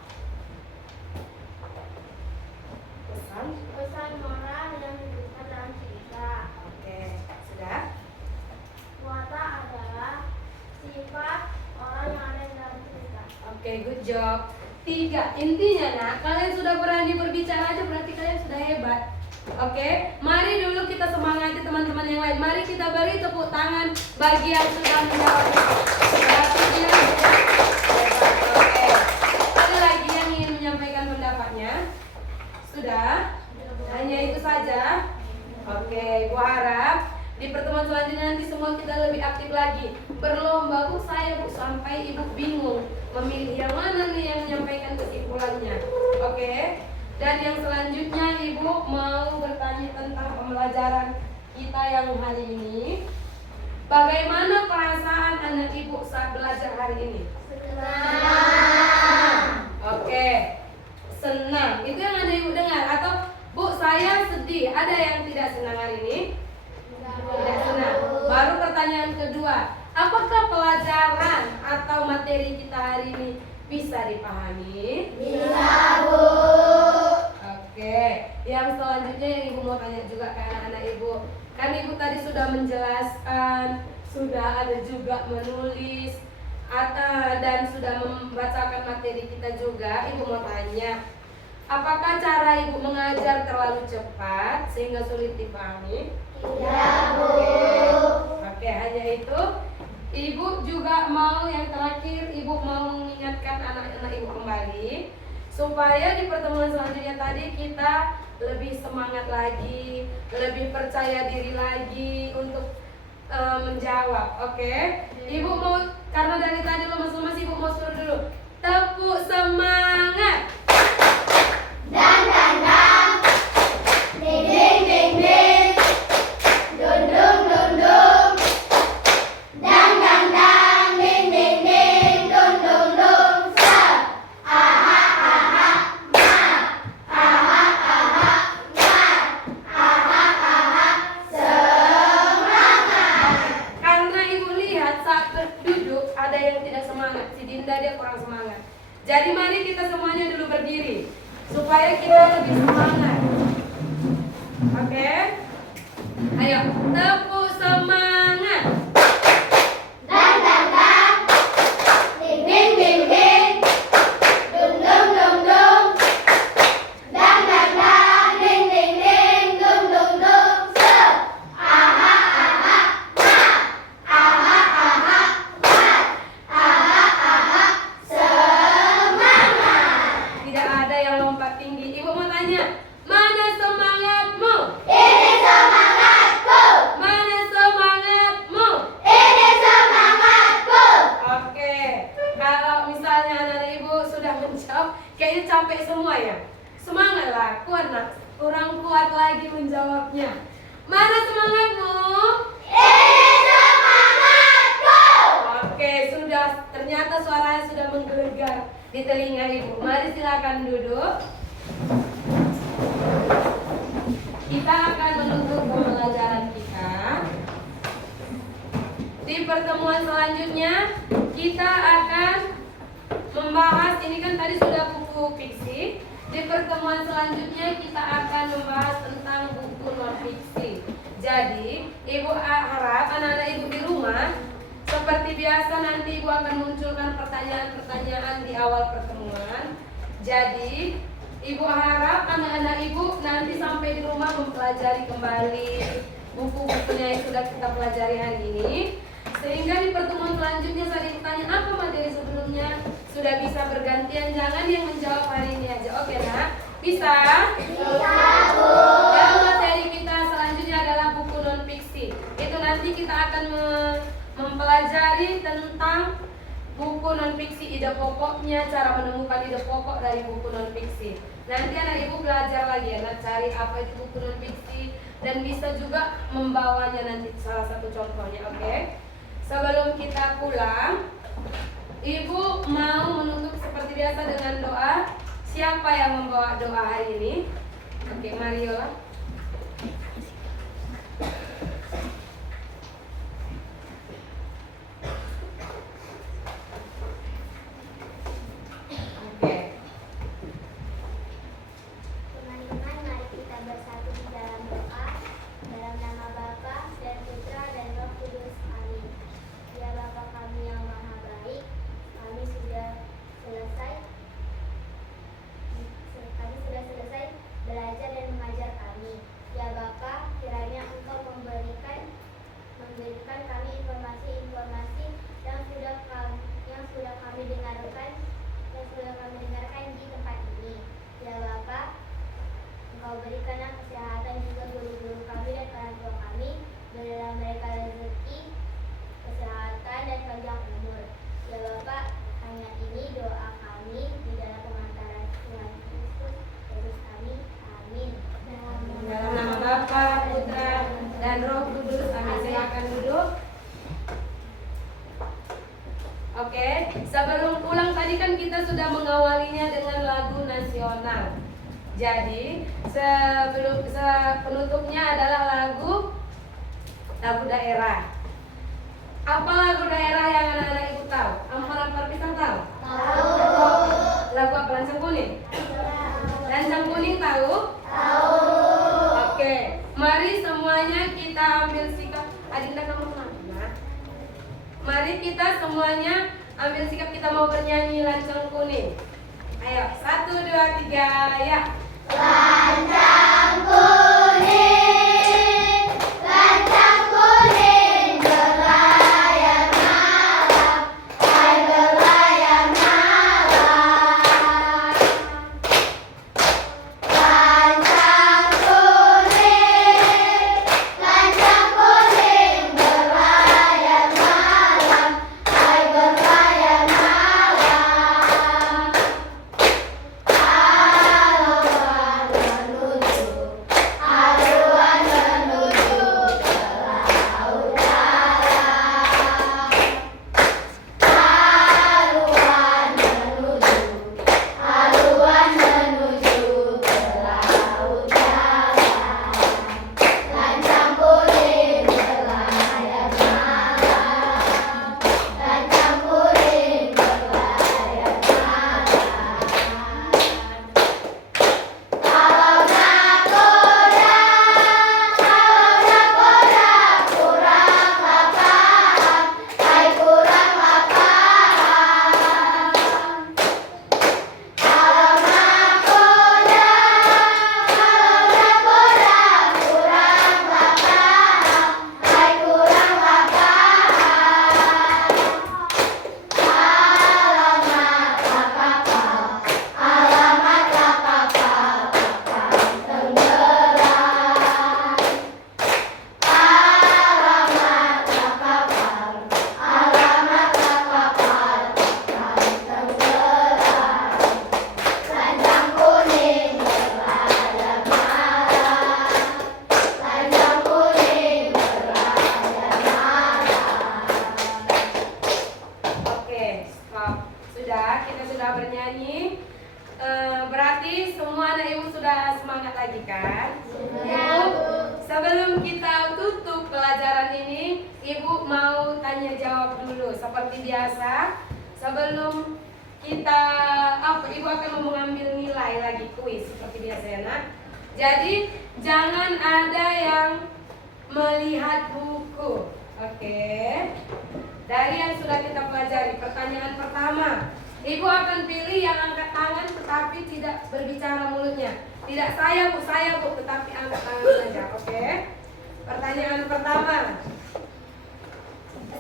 pesan moral yang diberikan dalam cerita. Oke, sudah? Watak adalah sifat orang yang ada di dalam cerita. Oke, good job. 3. Intinya nak, kalian sudah berani berbicara aja berarti kalian sudah hebat. Oke, mari dulu kita semangati teman-teman yang lain. Mari kita beri tepuk tangan bagi yang sudah menjawab. Berarti dia sudah hebat. Oke, ada lagi yang ingin menyampaikan pendapatnya? Sudah? Hanya itu saja. Oke, Ibu harap di pertemuan selanjutnya nanti semua kita lebih aktif lagi. Berlomba Bu, saya Bu, sampai Ibu bingung memilih yang mana nih yang menyampaikan kesimpulannya. Oke. Dan yang selanjutnya Ibu mau bertanya tentang pembelajaran kita yang hari ini. Bagaimana perasaan anak Ibu saat belajar hari ini? Senang. Oke. Senang. Itu yang ada Ibu dengar atau Bu, saya sedih. Ada yang tidak senang hari ini? Tidak senang. Baru pertanyaan kedua. Apakah pelajaran atau materi kita hari ini bisa dipahami? Bisa, Bu. Oke, yang selanjutnya yang Ibu mau tanya juga ke anak-anak Ibu. Kan Ibu tadi sudah menjelaskan, sudah ada juga menulis, dan sudah membacakan materi kita juga. Ibu mau tanya, apakah cara Ibu mengajar terlalu cepat sehingga sulit dipahami? Tidak, Bu. Oke, hanya itu. Ibu juga mau yang terakhir, Ibu mau mengingatkan anak-anak Ibu kembali supaya di pertemuan selanjutnya tadi kita lebih semangat lagi, lebih percaya diri lagi untuk menjawab. Oke? Ibu mau, karena dari tadi lemas-lemas, Ibu mau suruh dulu tepuk semangat. Dan, ding, ding, ding, ding. Dun, dun, dun, dun. Dan, ding, ding, ding. Dun, dun, dun. Set. Aha, aha, mat. Aha, aha, mat. Aha, aha, semangat. Karena Ibu lihat saat duduk ada yang tidak semangat. Si Dinda dia kurang semangat. Jadi mari kita semuanya dulu berdiri supaya kita lebih semangat. Oke? Ayo, tepuk semangat. Dan, ding, ding, ding, ding. Dun, dun, dun, dun. Dan, ding, ding, ding. Dun, dun, dun. Set. Aha, aha, mat. Aha, aha, mat. Aha, aha, semangat. Tidak ada yang lompat tinggi. Ibu mau tanya, mana semangatmu? Ini semangatku. Mana semangatmu? Ini semangatku. Oke, kalau misalnya anak Ibu sudah menjawab, kayaknya capek semua ya. Semangatlah, kuat nak. Kurang kuat lagi menjawabnya. Mana semangatmu? Ini semangatku. Oke, sudah. Ternyata suaranya sudah menggelegar di telinga Ibu. Mari silakan duduk. Kita akan menutup pembelajaran kita. Di pertemuan selanjutnya kita akan membahas, ini kan tadi sudah buku fiksi. Di pertemuan selanjutnya kita akan membahas tentang buku non fiksi. Jadi Ibu harap anak-anak Ibu di rumah seperti biasa nanti Ibu akan munculkan pertanyaan-pertanyaan di awal pertemuan. Jadi Ibu harap anak-anak Ibu nanti sampai di rumah mempelajari kembali buku-bukunya yang sudah kita pelajari hari ini, sehingga di pertemuan selanjutnya saat Ibu tanya apa materi sebelumnya sudah bisa bergantian, jangan yang menjawab hari ini aja. Oke nak? Bisa? Bisa, Bu. Dan materi kita selanjutnya adalah buku non fiksi. Itu nanti kita akan mempelajari tentang buku non fiksi, ide pokoknya, cara menemukan ide pokok dari buku non fiksi. Nanti anak Ibu belajar lagi ya, cari apa itu buku non fiksi dan bisa juga membawanya nanti salah satu contohnya. Oke? Sebelum kita pulang, Ibu mau menutup seperti biasa dengan doa. Siapa yang membawa doa hari ini? Oke, Mariola. Oke. Teman-teman, mari kita bersatu di dalam doa. Dalam nama Bapa dan Putra dan Roh Kudus. Amin. Ya Bapa kami yang maha baik, kami sudah selesai Ya Bapak, Engkau berikanlah kesehatan juga guru-guru kami dan orang tua kami, berilah mereka rezeki, kesehatan dan panjang umur. Ya Bapak, hanya ini doa kami di dalam pengantaran Tuhan Yesus Yesus kami. Amin. Dalam nama Bapa, Putra, dan Roh Kudus. Amin. Silakan duduk. Oke, sebelum pulang tadi kan kita sudah mengawalinya dengan lagu nasional. Jadi penutupnya adalah lagu daerah. Apa lagu daerah yang anak-anak ibu tahu? Ampar-ampar pisang tahu? Tahu. Lagu apa? Lancang kuning? Lancang kuning tahu? Tahu. Oke, mari semuanya kita ambil sikap. Adinda kamu kenapa? Mari kita semuanya ambil sikap, kita mau bernyanyi lancang kuning. Ayo, 1, 2, 3, ya. Lancang kuning, lancang kuning berlayar malam, hai berlayar malam. Lancang kuning berlayar malam, hai berlayar malam. Haluan menuju ke laut dalam. Haluan menuju ke laut dalam. Lancang kuning berlayar malam, lancang kuning berlayar malam. Kalau nakoda kuranglah paham, hai kuranglah paham. Kalau nakoda kuranglah paham, hai kuranglah paham. Alamatlah kapal akan tenggelam. Alamatlah kapal akan tenggelam. Lancang kuning berlayar malam, lancang kuning berlayar malam. Oke, stop. Kita sudah bernyanyi. Berarti semua anak ibu sudah semangat lagi kan? Sudah, Bu. Sebelum kita tutup pelajaran ini, ibu mau tanya jawab dulu seperti biasa. Sebelum kita ibu akan mengambil nilai lagi, kuis seperti biasa ya nak. Jadi jangan ada yang melihat buku. Oke. Dari yang sudah kita pelajari, pertanyaan pertama, ibu akan pilih yang angkat tangan tetapi tidak berbicara mulutnya. Tidak saya bu, tetapi angkat tangan saja. Oke. Pertanyaan pertama,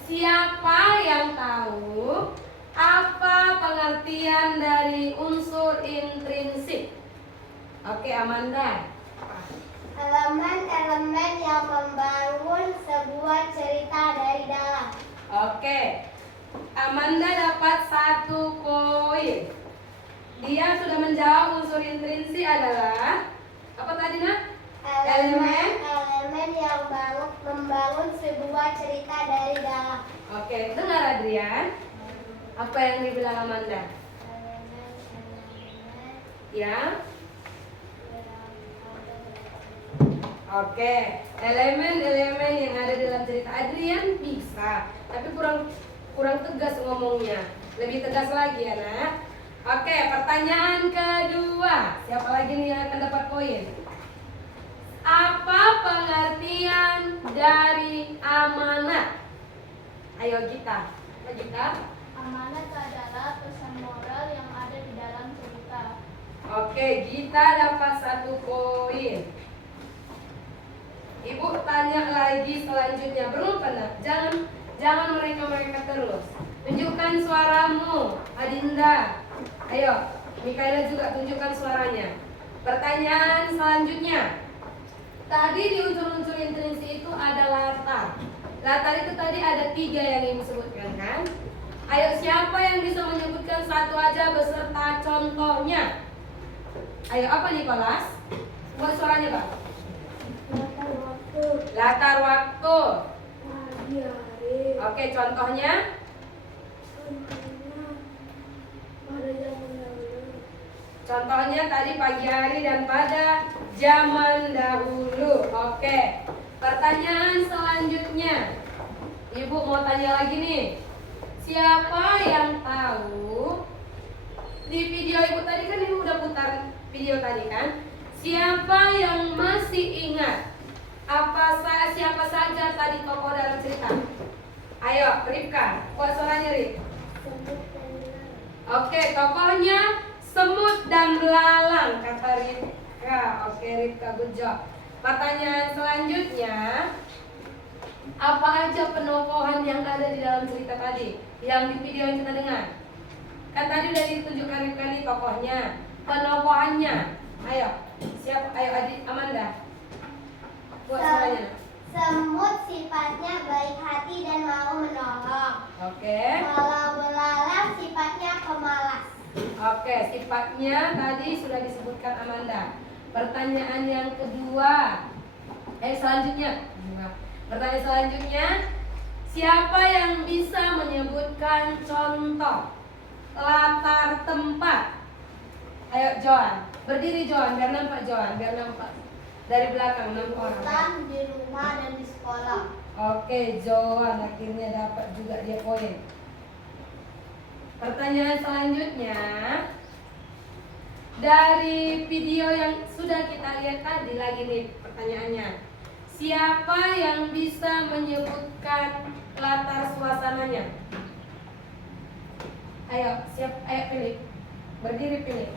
siapa yang tahu apa pengertian dari unsur intrinsik? Oke, Amanda. Elemen-elemen yang membangun sebuah cerita dari dalam. Oke, Amanda dapat 1 poin. Dia sudah menjawab unsur intrinsik adalah apa tadi nak? Elemen yang membangun sebuah cerita dari dalam. Oke, dengar Adrian. Apa yang dibilang Amanda? Elemen-elemen Ya. Oke, elemen-elemen yang ada dalam cerita Adrian bisa, tapi kurang tegas ngomongnya. Lebih tegas lagi ya nak. Oke, pertanyaan kedua. Siapa lagi nih yang akan dapat poin? Apa pengertian dari amanat? Ayo Gita. Amanat adalah pesan moral yang ada di dalam cerita. Oke, Gita dapat 1 poin. Ibu tanya lagi selanjutnya, belum pernah? Jangan mereka terus. Tunjukkan suaramu, Adinda. Ayo. Mikaela juga tunjukkan suaranya. Pertanyaan selanjutnya. Tadi di unsur-unsur intrinsik itu ada latar. Latar itu tadi ada 3 yang ibu sebutkan kan? Ayo siapa yang bisa menyebutkan satu aja beserta contohnya? Ayo apa Nicholas? Buat suaranya Pak. Latar waktu. Latar waktu. Pagi hari. Oke, contohnya? Contohnya pada zaman dahulu. Contohnya tadi pagi hari dan pada zaman dahulu. Oke. Pertanyaan selanjutnya. Ibu mau tanya lagi nih. Siapa yang tahu? Di video ibu tadi kan ibu udah putar video tadi kan? Siapa yang masih ingat siapa saja tadi tokoh dalam cerita? Ayo, Ripka, buat suaranya Rip. Semut dan belalang. Oke, tokohnya semut dan belalang kata Ripka. Oke, Ripka, good job. Pertanyaan selanjutnya, apa aja penokohan yang ada di dalam cerita tadi yang di video yang kita dengar? Kan tadi udah ditunjukkan Ripka nih tokohnya, penokohannya. Ayo, siapa? Ayo adik Amanda. Buat suaranya. Semut sifatnya baik hati dan mau menolong. Oke. Kalau belalang sifatnya pemalas. Oke, sifatnya tadi sudah disebutkan Amanda. Pertanyaan yang kedua. Selanjutnya. Pertanyaan selanjutnya, siapa yang bisa menyebutkan contoh latar tempat? Ayo Joan, berdiri Joan, biar nampak Joan, biar nampak dari belakang nampak orang. Hutan, di rumah dan di sekolah. Oke, Joan akhirnya dapat juga dia poin. Pertanyaan selanjutnya, dari video yang sudah kita lihat tadi lagi nih pertanyaannya. Siapa yang bisa menyebutkan latar suasananya? Ayo, ayo pilih. Berdiri pilih.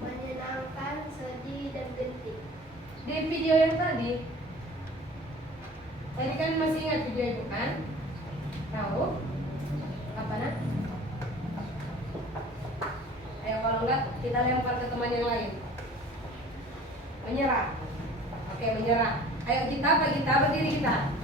Menyenangkan, sedih, dan genting. Di video yang tadi kan masih ingat video itu kan? Tahu? Apa nak? Ayo kalau enggak kita lempar ke teman yang lain. Menyerah. Oke, menyerah. Ayo kita berdiri kita.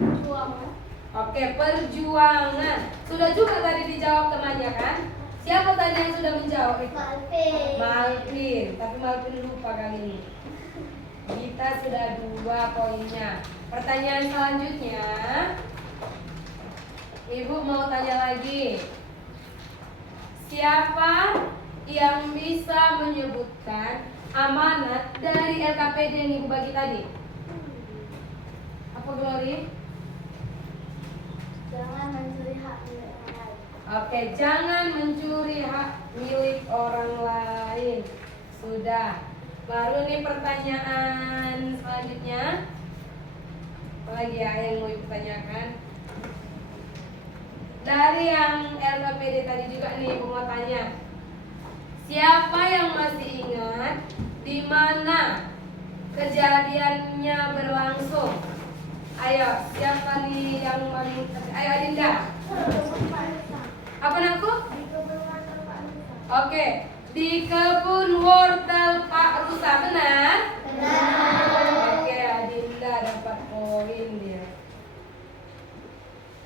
Perjuangan. Oke, perjuangan. Sudah juga tadi dijawab temannya kan? Siapa tadi yang sudah menjawab? Malvin. Malvin. Tapi Malvin lupa kali ini. Kita sudah 2 poinnya. Pertanyaan selanjutnya, Ibu mau tanya lagi. Siapa yang bisa menyebutkan amanat dari LKPD yang Ibu bagi tadi? Apa Glory? Jangan mencuri hak milik orang lain. Oke, jangan mencuri hak milik orang lain. Sudah. Baru nih pertanyaan selanjutnya. Apa lagi ya yang mau Ibu tanyakan? Dari yang LKPD tadi juga nih Ibu mau tanya. Siapa yang masih ingat di mana kejadiannya berlangsung? Ayo, siapa nih yang paling? Ayo Adinda. Apa aku? Oke, di kebun wortel Pak Rusa, benar? Benar. Oke, Adinda dapat poin dia.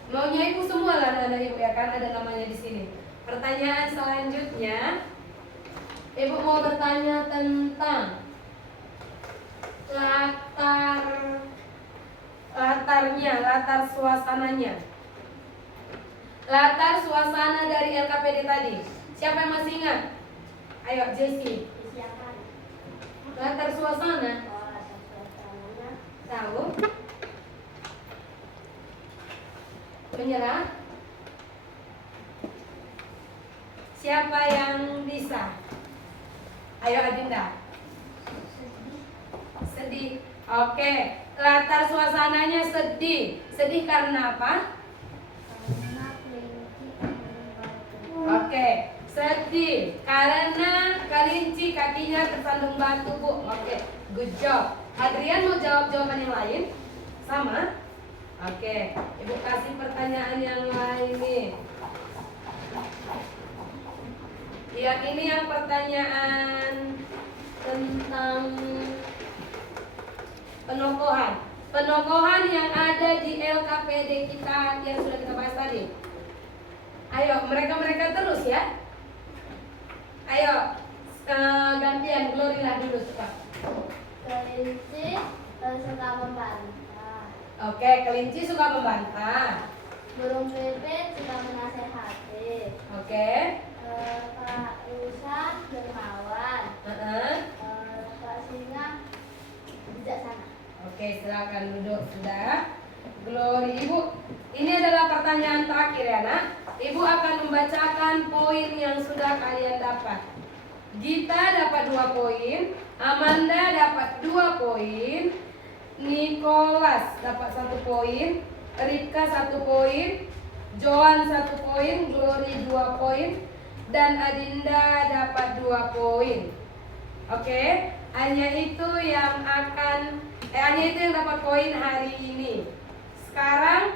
Maunya Ibu semua lah anak Ibu ya kan ada namanya di sini. Pertanyaan selanjutnya, Ibu mau bertanya tentang latar suasananya. Latar suasana dari LKPD tadi. Siapa yang masih ingat? Ayo Jessie. Siapa? Latar suasana. Oh, latar suasananya. Tahu? Menyerah? Siapa yang bisa? Ayo Adinda. Sedih. Oke, latar suasananya sedih. Sedih karena apa? Karena kelinci minum batu. Oke, sedih karena kelinci kakinya tersandung batu, Bu. Oke, good job. Adrian mau jawab jawaban yang lain? Sama? Oke, Ibu kasih pertanyaan yang lain nih. Yang ini yang pertanyaan tentang penokohan. Penokohan yang ada di LKPD kita yang sudah kita bahas tadi. Ayo, mereka terus ya. Ayo, gantian, Glorila dulu suka. Kelinci suka membantah. Oke, kelinci suka membantah. Burung pipit suka menasehati. Oke. Kak Rusa dermawan. Kak Singa bijaksana. Oke, silakan duduk sudah. Glory, Ibu. Ini adalah pertanyaan terakhir ya, Nak. Ibu akan membacakan poin yang sudah kalian dapat. Gita dapat 2 poin, Amanda dapat 2 poin, Nicholas dapat 1 poin, Rika 1 poin, Joan 1 poin, Glory 2 poin, dan Adinda dapat 2 poin. Oke, hanya itu yang dapat poin hari ini. Sekarang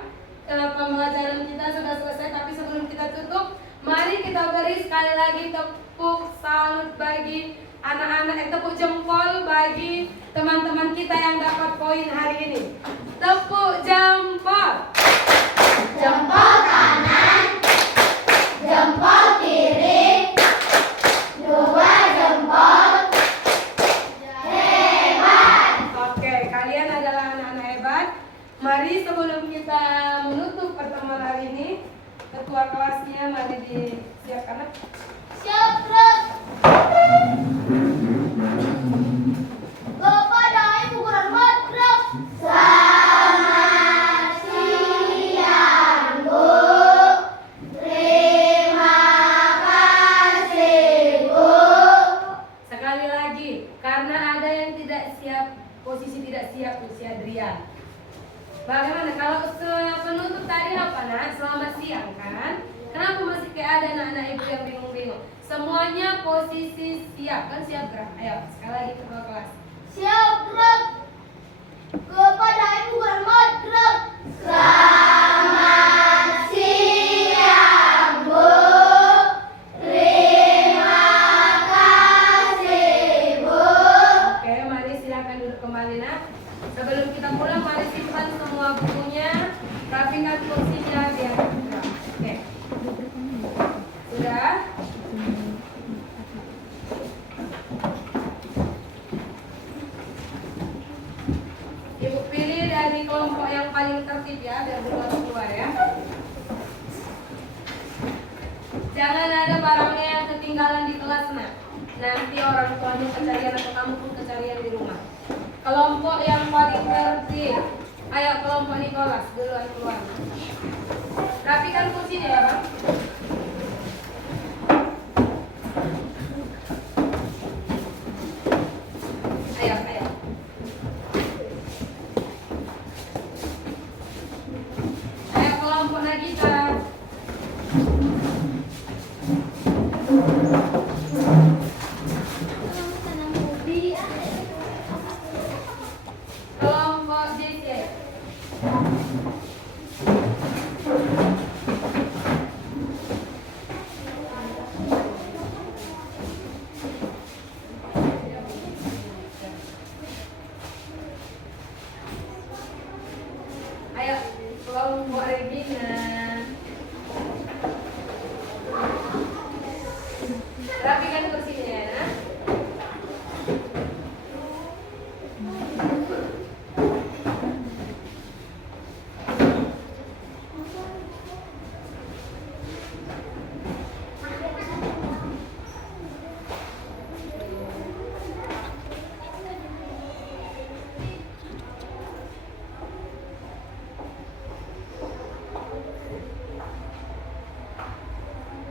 pembelajaran kita sudah selesai, tapi sebelum kita tutup, mari kita beri sekali lagi tepuk salut bagi anak-anak, tepuk jempol bagi teman-teman kita yang dapat poin hari ini. Tepuk jempol. Jempol kanan, jempol kiri, 2 jempol. Hebat. Oke, kalian adalah anak-anak hebat. Mari sebelum kita menutup pertemuan hari ini, ketua kelasnya mari disiapkan. Siap, Bro. Bapak dan Ibu hormat, Bro. Selamat siang, Bu. Terima kasih, Bu. Sekali lagi, karena ada yang tidak siap, posisi tidak siap si Adrian. Bagaimana kalau penutup tadi apa, Nak? Selamat siang kan? Kenapa masih kayak ada anak-anak ibu yang bingung-bingung? Semuanya posisi siap kan, siap gerak. Ayo, sekali lagi ketua kelas. Siap, Bro. Kepada Ibu hormat, Bro. Selamat siang, Bu. Terima kasih, Bu. Oke, mari silakan duduk kembali, Nak. Sebelum kita pulang, mari simpan semua bukunya, rapikan kursinya biar gerak. Oke. Sudah? Ibu pilih dari kelompok yang paling tertib ya, biar keluar ya. Jangan ada barangnya yang ketinggalan di kelas, Nak. Nanti orang tuanya kecarian atau kamu pun kecarian di rumah. Kelompok yang paling tertib. Ayo kelompok Nicholas duluan keluar. Rapikan kursinya ya, Bang.